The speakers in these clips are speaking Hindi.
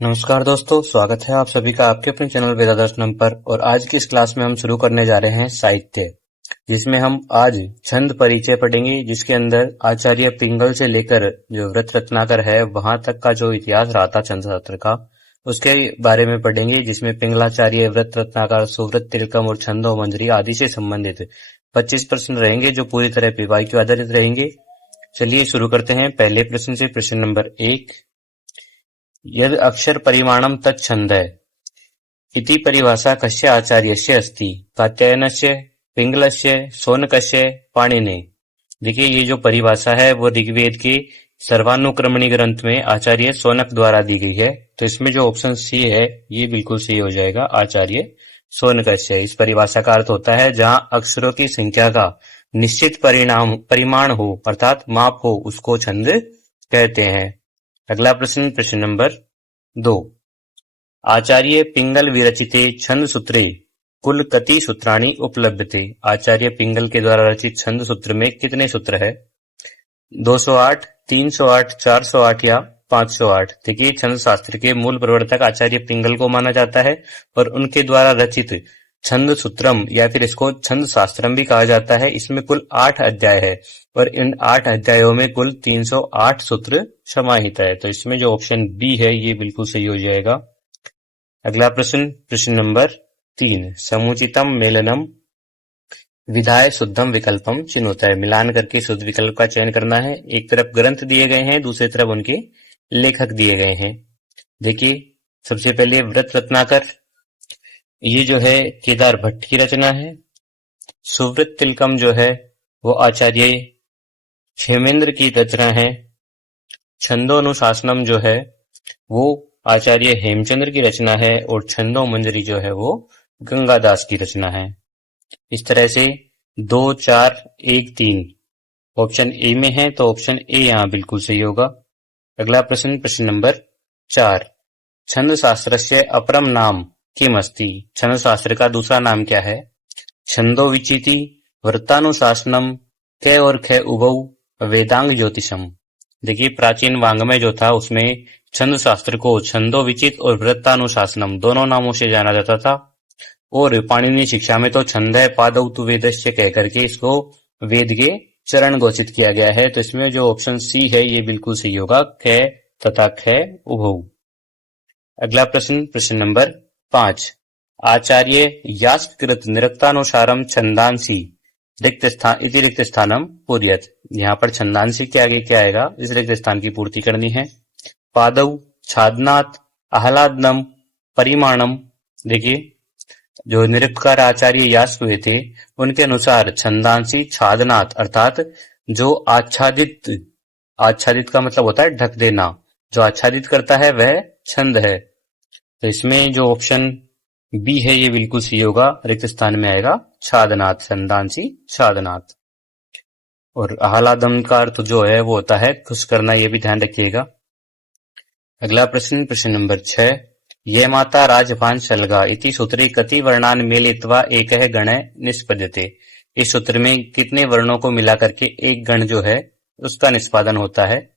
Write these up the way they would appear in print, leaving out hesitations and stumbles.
नमस्कार दोस्तों, स्वागत है आप सभी का आपके अपने चैनल वेदादर्शनम पर। और आज की इस क्लास में हम शुरू करने जा रहे हैं साहित्य, जिसमें हम आज छंद परिचय पढ़ेंगे, जिसके अंदर आचार्य पिंगल से लेकर जो व्रत रत्नाकर है वहां तक का जो इतिहास रहा था छंद शास्त्र का, उसके बारे में पढ़ेंगे। जिसमें पिंगलाचार्य, व्रत रत्नाकर, सुव्रत तिलकम और छंदो मंजरी आदि से संबंधित 25 प्रश्न रहेंगे, जो पूरी तरह पीवाई के आधारित रहेंगे। चलिए शुरू करते हैं पहले प्रश्न से। प्रश्न नंबर 1, यद् अक्षर परिमाणं तत् छन्दः इति परिभाषा कस्य आचार्यस्य अस्ति? कात्यायनस्य, पिंगलस्य, शौनकस्य, पाणिनेः। देखिए, ये जो परिभाषा है वो ऋग्वेद के सर्वानुक्रमणी ग्रंथ में आचार्य शौनक द्वारा दी गई है। तो इसमें जो ऑप्शन सी है ये बिल्कुल सही हो जाएगा, आचार्य शौनकस्य। इस परिभाषा का अर्थ होता है जहां अक्षरों की संख्या का निश्चित परिमाण हो, अर्थात माप हो, उसको छंद कहते हैं। अगला प्रश्न, प्रश्न नंबर 2, आचार्य पिंगल विरचिते छंद सूत्रे कुल कति सूत्राणि उपलभ्यते? आचार्य पिंगल के द्वारा रचित छंद सूत्र में कितने सूत्र है? 208, 308, 408 या 508? देखिए, छंद शास्त्र के मूल प्रवर्तक आचार्य पिंगल को माना जाता है और उनके द्वारा रचित छंद सूत्रम या फिर इसको छंद शास्त्रम भी कहा जाता है। इसमें कुल 8 अध्याय है और इन 8 अध्यायों में कुल 308 सूत्र समाहित है। तो इसमें जो ऑप्शन बी है ये बिल्कुल सही हो जाएगा। अगला प्रश्न, प्रश्न नंबर 3, समुचितम मेलनम विधाय शुद्धम विकल्पम चिन्होतय। मिलान करके शुद्ध विकल्प का चयन करना है। एक तरफ ग्रंथ दिए गए हैं, दूसरी तरफ उनके लेखक दिए गए हैं। देखिए, सबसे पहले व्रत रत्नाकर, ये जो है केदार भट्ट की रचना है। सुव्रत तिलकम जो है वो आचार्य क्षेमेंद्र की रचना है। छंदोनुशासनम जो है वो आचार्य हेमचंद्र की रचना है और छंदो मंजरी जो है वो गंगादास की रचना है। इस तरह से 2, 4, 1, 3 ऑप्शन ए में है, तो ऑप्शन ए यहाँ बिल्कुल सही होगा। अगला प्रश्न, प्रश्न नंबर 4, छंद शास्त्रस्य अपरम नाम किम अस्ति? छंद शास्त्र का दूसरा नाम क्या है? छंदो विचिति, वृत्तानुशासनम, कै और खे उभौ, वेदांग ज्योतिषम। देखिए, प्राचीन वांग्मय जो था उसमें छंद शास्त्र को छंदो विचित और वृत्तानुशासनम दोनों नामों से जाना जाता था। और पाणिनि शिक्षा में तो छंदः पादौ तु वेदस्य कह करके इसको वेद के चरण घोषित किया गया है। तो इसमें जो ऑप्शन सी है ये बिल्कुल सही होगा, कै तथा खे उभौ। अगला प्रश्न, प्रश्न नंबर 5, आचार्य यास्कृत निरुक्तानुसारम छंदांसी रिक्त स्थानम पूर्यत। यहाँ पर छंदांसी के आगे क्या आएगा? इस रिक्त स्थान की पूर्ति करनी है। पादव, छादनाथ, आह्लादनम, परिमाणम। देखिए, जो निरुक्तकार आचार्य यास्क हुए थे उनके अनुसार छंदांसी छादनाथ अर्थात जो आच्छादित का मतलब होता है ढक देना, जो आच्छादित करता है वह छंद है। तो इसमें जो ऑप्शन बी है ये बिल्कुल सही होगा, रिक्त स्थान में आएगा छादनाथ, छंदांसी छादनाथ। और आह्लादम का अर्थ जो है वो होता है खुश करना, ये भी ध्यान रखिएगा। अगला प्रश्न, प्रश्न नंबर 6, ये माता राजभान शलगा इति सूत्रे कति वर्णान मेलित्वा एकः गणः निष्पद्यते? इस सूत्र में कितने वर्णों को मिला करके एक गण जो है उसका निष्पादन होता है?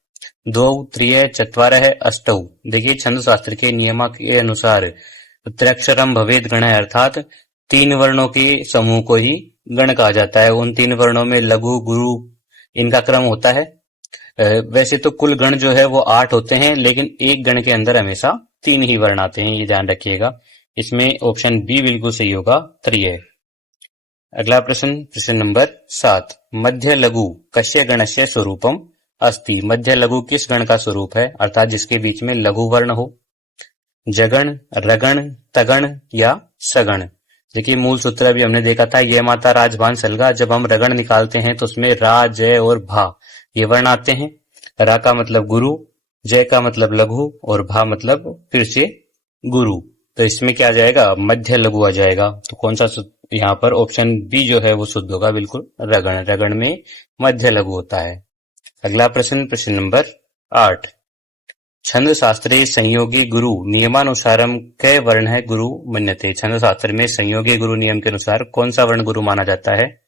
2, 3, 4, 8। देखिए, छंद शास्त्र के नियम के अनुसार त्रयक्षरम भवेद गण अर्थात 3 वर्णों के समूह को ही गण कहा जाता है। उन 3 वर्णों में लघु, गुरु इनका क्रम होता है। वैसे तो कुल गण जो है वो 8 होते हैं, लेकिन एक गण के अंदर हमेशा 3 ही वर्ण आते हैं, ये ध्यान रखिएगा। इसमें ऑप्शन बी बिल्कुल सही होगा, 3। अगला प्रश्न, प्रश्न नंबर 7, मध्य लघु कस्य गणस्य स्वरूपम अस्ति? मध्य लघु किस गण का स्वरूप है, अर्थात जिसके बीच में लघु वर्ण हो? जगण, रगण, तगण या सगण? देखिए, मूल सूत्र अभी हमने देखा था, ये माता राजभान सलगा। जब हम रगण निकालते हैं तो उसमें रा, जय और भा ये वर्ण आते हैं। रा का मतलब गुरु, जय का मतलब लघु और भा मतलब फिर से गुरु। तो इसमें क्या आ जाएगा? मध्य लघु आ जाएगा। तो कौन सा यहाँ पर ऑप्शन बी जो है वो शुद्ध होगा, बिल्कुल रगण। रगण में मध्य लघु होता है। अगला प्रश्न, प्रश्न नंबर 8, छंद शास्त्रे संयोगी गुरु नियमानुसारम कै वर्ण है गुरु मन्यते? छंद शास्त्र में संयोगी गुरु नियम के अनुसार कौन सा वर्ण गुरु माना जाता है?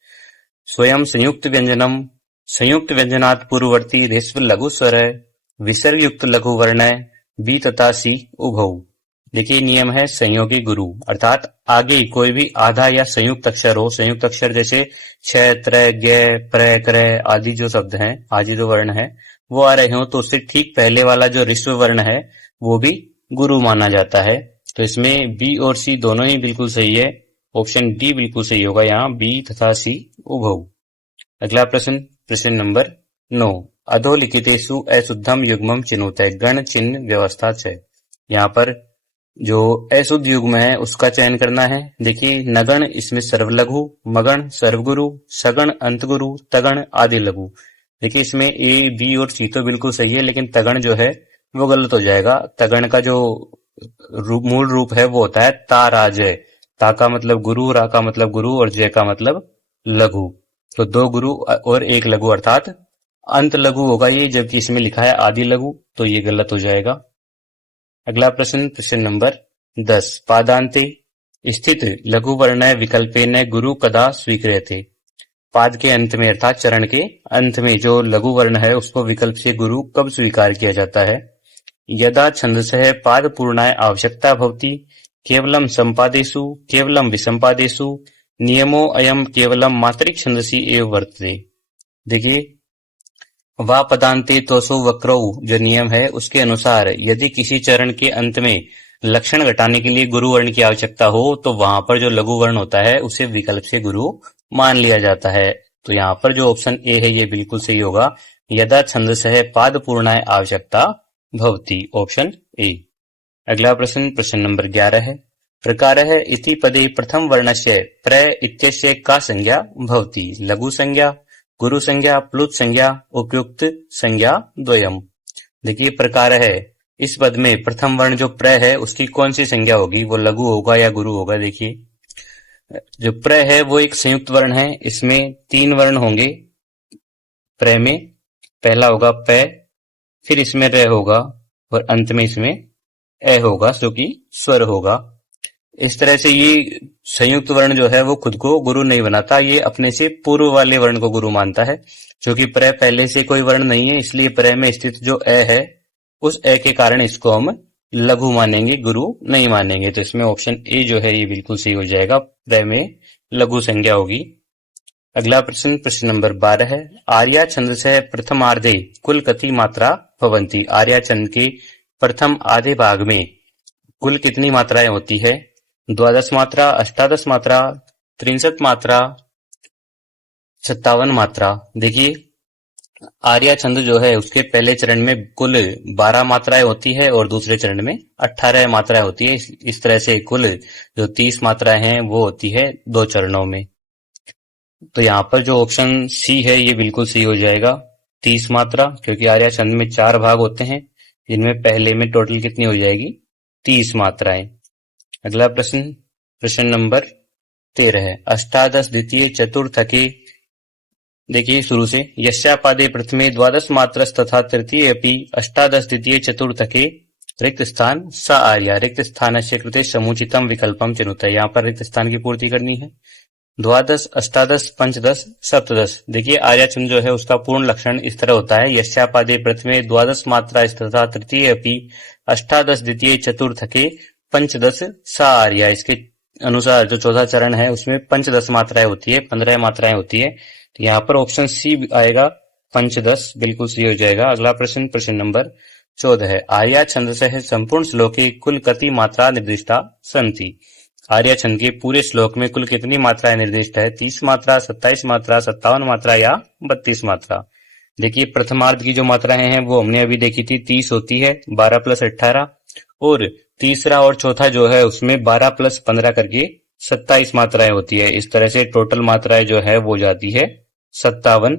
स्वयं संयुक्त व्यंजनम, संयुक्त व्यंजनात् पूर्ववर्ती ह्रस्व लघु स्वर है, विसर्ग युक्त लघु वर्ण है, बी तथा सी उभौ। देखिए नियम है संयोगी गुरु, अर्थात आगे कोई भी आधा या संयुक्त अक्षर हो, संयुक्त अक्षर जैसे छ, त्र, ग, प्र, क्र आदि जो शब्द हैं, आदि जो वर्ण है वो आ रहे हो, तो उससे ठीक पहले वाला जो ऋस्व वर्ण है वो भी गुरु माना जाता है। तो इसमें बी और सी दोनों ही बिल्कुल सही है। ऑप्शन डी बिल्कुल सही होगा यहाँ, बी तथा सी उभौ। अगला प्रश्न, प्रश्न नंबर 9। अधोलिखितेषु अशुद्धम युग्मम चिनुते, गण चिन्ह व्यवस्था च। यहाँ पर जो अशुद्ध युग्म है उसका चयन करना है। देखिए नगण, इसमें सर्वलघु, मगण सर्वगुरु, सगण अंतगुरु, तगण आदि लघु। देखिए इसमें ए बी और सी तो बिल्कुल सही है, लेकिन तगण जो है वो गलत हो जाएगा। तगण का जो मूल रूप है वो होता है ता राजय। ता का मतलब गुरु, रा का मतलब गुरु और जय का मतलब लघु। तो दो गुरु और एक लघु अर्थात अंत लघु होगा ये, जबकि इसमें लिखा है आदि लघु, तो ये गलत हो जाएगा। अगला प्रश्न, प्रश्न नंबर 10। पादांते स्थित लघु वर्ण विकल्पेन गुरु कदा स्वीक्रियते। पाद के अंत में अर्थात चरण के अंत में जो लघु वर्ण है उसको विकल्प से गुरु कब स्वीकार किया जाता है। यदा छंदसः पाद पूर्णाय आवश्यकता भवति, केवलम संपादेषु, केवलम विसंपादेषु, नियमो अयम केवलम मात्रिक छंदसी एव वर्तते। देखिए वा पदांते तोसो वक्रौ जो नियम है उसके अनुसार यदि किसी चरण के अंत में लक्षण घटाने के लिए गुरु वर्ण की आवश्यकता हो तो वहां पर जो लघु वर्ण होता है उसे विकल्प से गुरु मान लिया जाता है। तो यहाँ पर जो ऑप्शन ए है ये बिल्कुल सही होगा, यदा छंदसः पाद पूर्णाय आवश्यकता भवति, ऑप्शन ए। अगला प्रश्न, प्रश्न नंबर 11 है। प्रकारः इति पदे प्रथम वर्णस्य प्र इत्यस्य का संज्ञा भवति, लघु संज्ञा, गुरु संज्ञा, प्लुत संज्ञा, उपयुक्त संज्ञा द्वयम। देखिए प्रकार है, इस पद में प्रथम वर्ण जो प्र है उसकी कौन सी संज्ञा होगी, वो लघु होगा या गुरु होगा। देखिए जो प्र है वो एक संयुक्त वर्ण है, इसमें 3 वर्ण होंगे प्र में। पहला होगा प, फिर इसमें र होगा और अंत में इसमें ए होगा जो कि स्वर होगा। इस तरह से ये संयुक्त वर्ण जो है वो खुद को गुरु नहीं बनाता, ये अपने से पूर्व वाले वर्ण को गुरु मानता है। क्योंकि प्र पहले से कोई वर्ण नहीं है, इसलिए प्र में स्थित जो अ है उस अ के कारण इसको हम लघु मानेंगे, गुरु नहीं मानेंगे। तो इसमें ऑप्शन ए जो है ये बिल्कुल सही हो जाएगा, प्र में लघु संज्ञा होगी। अगला प्रश्न, प्रश्न नंबर 12 है। आर्या छंदसः प्रथमार्धे कुल कति मात्रा भवन्ति। आर्या छंद के प्रथम आधे भाग में कुल कितनी मात्राएं होती है। 12 मात्रा, 18 मात्रा, 63 मात्रा, 57 मात्रा। देखिए आर्या छंद जो है उसके पहले चरण में कुल 12 मात्राएं होती है और दूसरे चरण में 18 मात्राएं होती है। इस तरह से कुल जो 30 मात्राएं हैं वो होती है 2 चरणों में। तो यहाँ पर जो ऑप्शन सी है ये बिल्कुल सही हो जाएगा, 30 मात्रा, क्योंकि आर्या छंद में 4 भाग होते हैं, जिनमें पहले में टोटल कितनी हो जाएगी, 30 मात्राएं। अगला प्रश्न, प्रश्न नंबर 13 है। अष्टादश द्वितीय चतुर्थके, देखिए शुरू से, यस्यापादे प्रथमे 12 मात्रस्तथा तृतीये अपि अष्टादश द्वितीय चतुर्थके रिक्त स्थान स आर्या, रिक्त स्थानस्य कृते समुचितम विकल्पम चिनुत। यहाँ पर रिक्त स्थान की पूर्ति करनी है। 12, अष्टादश, पंचदश, सप्तदश। देखिए आर्या छंद जो है उसका पूर्ण लक्षण इस तरह होता है, यस्यापादे प्रथमे 12 मात्रा तथा तृतीय अपि अष्टादश द्वितीय चतुर्थके पंचदश स आर्या। इसके अनुसार जो चौथा चरण है उसमें 15 मात्राएं होती है, 15 मात्राएं होती है। तो यहाँ पर ऑप्शन सी आएगा, 15 बिल्कुल सही हो जाएगा। अगला प्रश्न, प्रश्न नंबर 14 है। आर्या छंदसः संपूर्ण श्लोके कुल कति मात्रा निर्दिष्टा सन्ति। आर्या छंद के पूरे श्लोक में कुल कितनी मात्राएं निर्दिष्ट है, 30 मात्रा, 27 मात्रा, 57 मात्रा या 32 मात्रा। देखिए प्रथमार्ध की जो मात्राएं हैं वो हमने अभी देखी थी, 30 होती है, 12 + 18, और तीसरा और चौथा जो है उसमें 12 + 15 करके 27 मात्राएं होती है। इस तरह से टोटल मात्राएं जो है वो जाती है 57।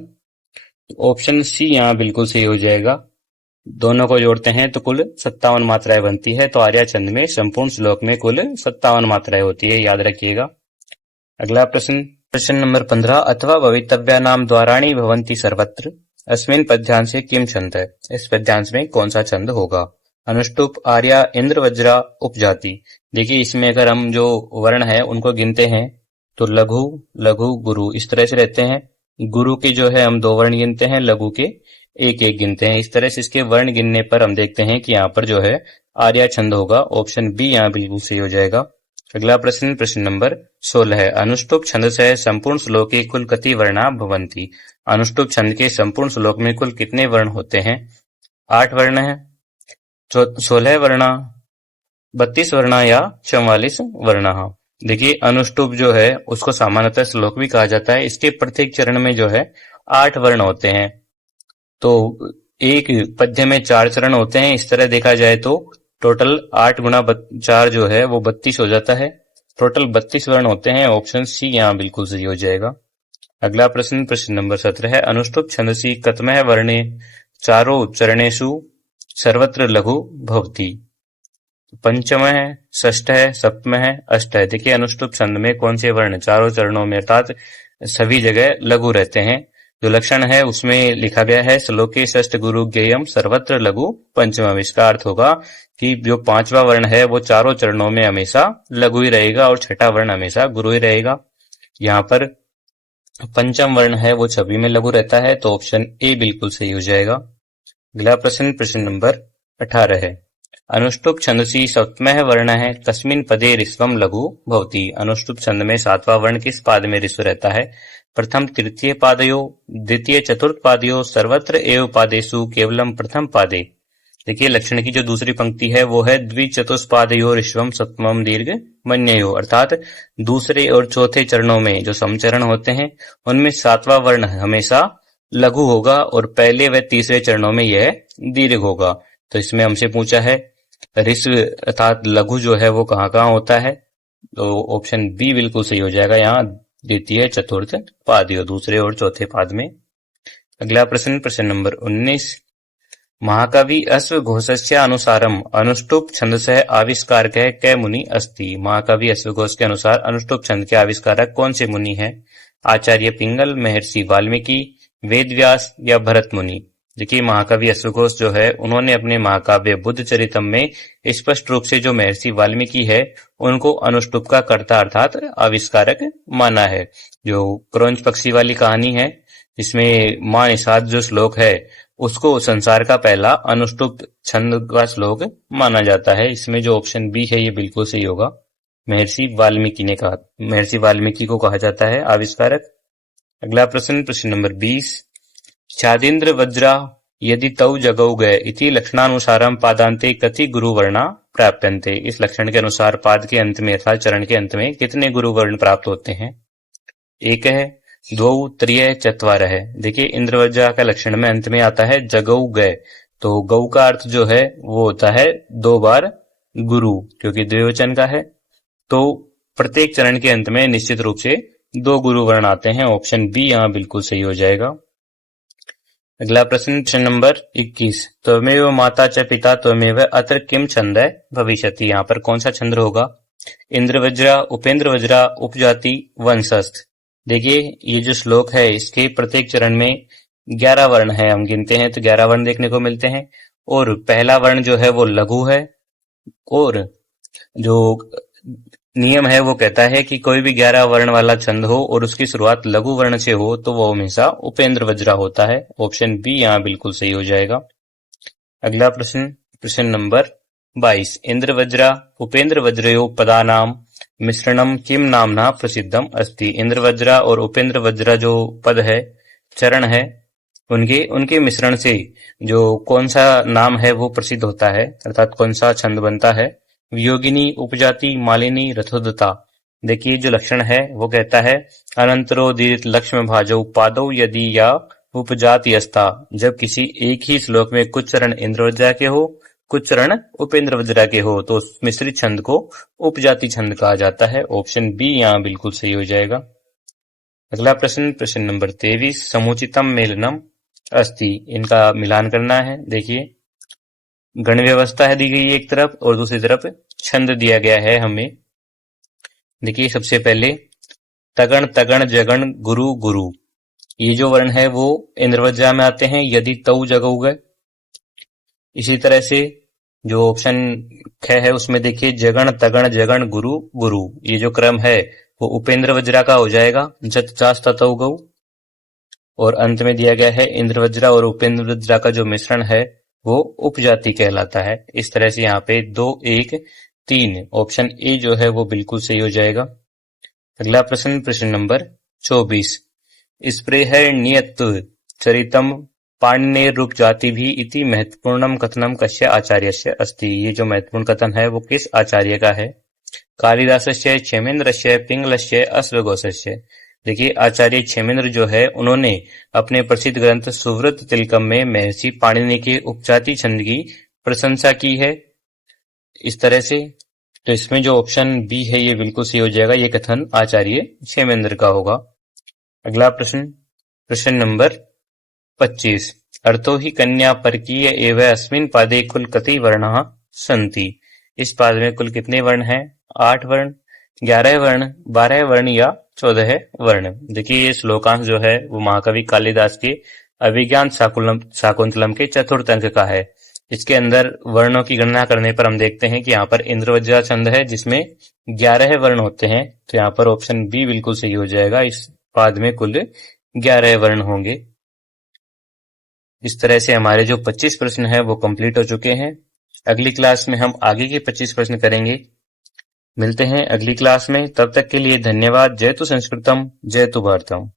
ऑप्शन सी यहाँ बिल्कुल सही हो जाएगा। दोनों को जोड़ते हैं तो कुल 57 मात्राएं बनती है। तो आर्या छंद में संपूर्ण श्लोक में कुल 57 मात्राएं होती है, याद रखिएगा। अगला प्रश्न, प्रश्न नंबर 15। अथवा भवितव्यानां द्वाराणि भवन्ति सर्वत्र, अस्मिन् पद्यांशे किम छंद है। इस पद्यांश में कौन सा छंद होगा। अनुष्टुप, आर्या, इंद्र, वज्रा, उपजाति। देखिए इसमें अगर हम जो वर्ण है उनको गिनते हैं तो लघु, लघु, गुरु इस तरह से रहते हैं। गुरु के जो है हम 2 वर्ण गिनते हैं, लघु के एक एक गिनते हैं। इस तरह से इसके वर्ण गिनने पर हम देखते हैं कि यहाँ पर जो है आर्या छंद होगा। ऑप्शन बी यहाँ बिल्कुल सही हो जाएगा। अगला प्रश्न, प्रश्न नंबर 16 है, अनुष्टुप छंद से संपूर्ण श्लोके कुल कति वर्णा भवन्ति। अनुष्टुप छंद के संपूर्ण श्लोक में कुल कितने वर्ण होते हैं? 8 वर्ण है, 16 वर्णा, 32 वर्णा या 44 वर्णा। देखिए अनुष्टुप जो है उसको सामान्यतः श्लोक भी कहा जाता है। इसके प्रत्येक चरण में जो है 8 वर्ण होते हैं। तो एक पद्य में 4 चरण होते हैं। इस तरह देखा जाए तो टोटल 8 गुना 4 जो है वो 32 हो जाता है। टोटल 32 वर्ण होते हैं। ऑप्शन सी यहाँ बिल्कुल सही हो जाएगा। अगला प्रश्न, प्रश्न नंबर 17 है, अनुष्टुप छंदसि कतमः वर्णे चारों चरणेषु सर्वत्र लघु भवति। पंचम है, षष्ठ है, सप्तम है, अष्ट है। देखिए अनुष्टुप छंद में कौन से वर्ण चारों चरणों में अर्थात सभी जगह लघु रहते हैं। जो लक्षण है उसमें लिखा गया है श्लोके षष्ठ गुरु ज्ञेयम सर्वत्र लघु पंचमम। इसका अर्थ होगा कि जो 5वां वर्ण है वो चारों चरणों में हमेशा लघु ही रहेगा और छठा वर्ण हमेशा गुरु ही रहेगा। यहाँ पर पंचम वर्ण है वो छवि में लघु रहता है, तो ऑप्शन ए बिल्कुल सही हो जाएगा। अगला प्रश्न, प्रश्न नंबर 18 है, अनुष्टुप छंदसि सप्तमः वर्ण है तस्मिन् पदे ऋस्वम लघु भवति। अनुष्टुप छंद में 7वां वर्ण किस पाद में ऋस्व रहता है? प्रथम तृतीय पादयो, द्वितीय चतुर्थ पादयो, सर्वत्र एव पादेषु केवलम प्रथम पादे। देखिए लक्षण की जो दूसरी पंक्ति है वो है द्विचतुष्पादयो ऋष्वम सप्तमम दीर्घ मन्ययो, अर्थात दूसरे और चौथे चरणों में जो समचरण होते हैं उनमें 7वां वर्ण हमेशा लघु होगा और पहले व तीसरे चरणों में यह दीर्घ होगा। तो इसमें हमसे पूछा है ऋस्व अर्थात लघु जो है वो कहाँ कहाँ होता है, तो ऑप्शन बी बिल्कुल सही हो जाएगा। यहाँ द्वितीय चतुर्थ पादयो, दूसरे और चौथे पाद में। अगला प्रश्न, प्रश्न नंबर 19, महाकवि अश्वघोषस्य अनुसारम अनुष्टुप छंदसः आविष्कारकः कै मुनि अस्ति। महाकवि अश्वघोष के अनुसार अनुष्टुप छंद के आविष्कारक कौन से मुनि हैं? आचार्य पिंगल, महर्षि वाल्मीकि, वेदव्यास या भरत मुनि। देखिए महाकवि अश्वघोष जो है उन्होंने अपने महाकाव्य बुद्ध चरितम में स्पष्ट रूप से जो महर्षि वाल्मीकि है उनको अनुष्टुप का कर्ता अर्थात आविष्कारक माना है। जो क्रौंच पक्षी वाली कहानी है इसमें मां निषाद जो श्लोक है उसको संसार का पहला अनुष्टुप छंद का श्लोक माना जाता है। इसमें जो ऑप्शन बी है ये बिल्कुल सही होगा। महर्षि वाल्मीकि ने कहा, महर्षि वाल्मीकि को कहा जाता है आविष्कारक। अगला प्रश्न, प्रश्न नंबर 20, छादिन्द्र वज्रा यदि तौ जगौ गए इति लक्षणानुसारम पादांते कति गुरुवर्णा प्राप्यन्ते। इस लक्षण के अनुसार पाद के अंत में अर्थात चरण के अंत में कितने गुरुवर्ण प्राप्त होते हैं? एक है, द्वौ, त्रिय, चत्वार है। देखिए इंद्रवज्रा का लक्षण में अंत में आता है जगौ गए, तो गौ का अर्थ जो है वो होता है 2 बार गुरु, क्योंकि द्विवचन का है। तो प्रत्येक चरण के अंत में निश्चित रूप से 2 गुरुवर्ण आते हैं। ऑप्शन बी यहाँ बिल्कुल सही हो जाएगा। अगला प्रश्न, प्रश्न नंबर 21, त्वमेव माता च पिता त्वमेव अत्र किम छंद भविष्यति। यहाँ पर कौन सा छंद होगा? इंद्रवज्रा, उपेंद्र वज्रा, उपजाति, वंशस्थ। देखिए ये जो श्लोक है इसके प्रत्येक चरण में 11 वर्ण है। हम गिनते हैं तो 11 वर्ण देखने को मिलते हैं और पहला वर्ण जो है वो लघु है और जो नियम है वो कहता है कि कोई भी 11 वर्ण वाला छंद हो और उसकी शुरुआत लघु वर्ण से हो तो वो हमेशा उपेंद्र वज्रा होता है। ऑप्शन बी यहाँ बिल्कुल सही हो जाएगा। अगला प्रश्न, प्रश्न नंबर 22, इंद्र वज्रा उपेंद्र वज्रयो पदानाम मिश्रणम किम नामना प्रसिद्धम अस्ति। इंद्र वज्रा और उपेंद्र वज्रा जो पद है, चरण है, उनके मिश्रण से जो कौन सा नाम है वो प्रसिद्ध होता है अर्थात कौन सा छंद बनता है? वियोगिनी, उपजाति, मालिनी, रथोदता। देखिए जो लक्षण है वो कहता है अनंतरोदीरित लक्ष्म भाजौ पादौ यदि या उपजाति अस्ता। जब किसी एक ही श्लोक में कुछ चरण इंद्रवज्रा के हो कुछ चरण उपेंद्र वज्रा के हो तो उस मिश्रित छंद को उपजाति छंद कहा जाता है। ऑप्शन बी यहाँ बिल्कुल सही हो जाएगा। अगला प्रश्न, प्रश्न नंबर 23, समुचितम मेलनम अस्ति। इनका मिलान करना है। देखिए गण व्यवस्था है दी गई है एक तरफ और दूसरी तरफ छंद दिया गया है हमें। देखिए सबसे पहले तगण, तगण, जगण, गुरु, गुरु, ये जो वर्ण है वो इंद्रवज्रा में आते हैं यदि तौ जगौ गए। इसी तरह से जो ऑप्शन ख है उसमें देखिए जगण, तगण, जगण, गुरु, गुरु, ये जो क्रम है वो उपेंद्र वज्रा का हो जाएगा जत चास ततौ गौ। और अंत में दिया गया है इंद्रवज्रा और उपेंद्रवज्रा का जो मिश्रण है वो उपजाति कहलाता है। इस तरह से यहाँ पे 2, 1, 3 ऑप्शन ए जो है वो बिल्कुल सही हो जाएगा। अगला प्रश्न, प्रश्न नंबर 24। स्पृहणीयत चरितम पाणिनेरूप जाति भी इति महत्वपूर्णम कथनम कस्य आचार्यस्य अस्ति। ये जो महत्वपूर्ण कथन है वो किस आचार्य का है? कालिदासस्य, क्षेमेंद्रस्य, पिंगलस्य, अश्वघोषस्य। देखिए आचार्य क्षेमेंद्र जो है उन्होंने अपने प्रसिद्ध ग्रंथ सुवृत तिलकम में महर्षि पाणिनि के उपजाति छंद की प्रशंसा की है। इस तरह से तो इसमें जो ऑप्शन बी है ये बिल्कुल सही हो जाएगा। ये कथन आचार्य क्षेमेंद्र का होगा। अगला प्रश्न, प्रश्न नंबर 25। अर्थो हि कन्या परकीय एव अस्मिन् पादे कुल कति वर्णाः सन्ति। इस पाद में कुल कितने वर्ण हैं? 8 वर्ण, 11 वर्ण, 12 वर्ण या 14 वर्ण। देखिए ये श्लोकांश जो है वो महाकवि कालिदास के अभिज्ञान शाकुंतलम के चतुर्थ अंक का है। इसके अंदर वर्णों की गणना करने पर हम देखते हैं कि यहाँ पर इंद्रवज्रा छंद है जिसमें 11 वर्ण होते हैं, तो यहाँ पर ऑप्शन बी बिल्कुल सही हो जाएगा। इस पाद में कुल 11 वर्ण होंगे। इस तरह से हमारे जो 25 प्रश्न है वो कंप्लीट हो चुके हैं। अगली क्लास में हम आगे के 25 प्रश्न करेंगे। मिलते हैं अगली क्लास में, तब तक के लिए धन्यवाद। जय तु संस्कृतम, जय तु भारतम।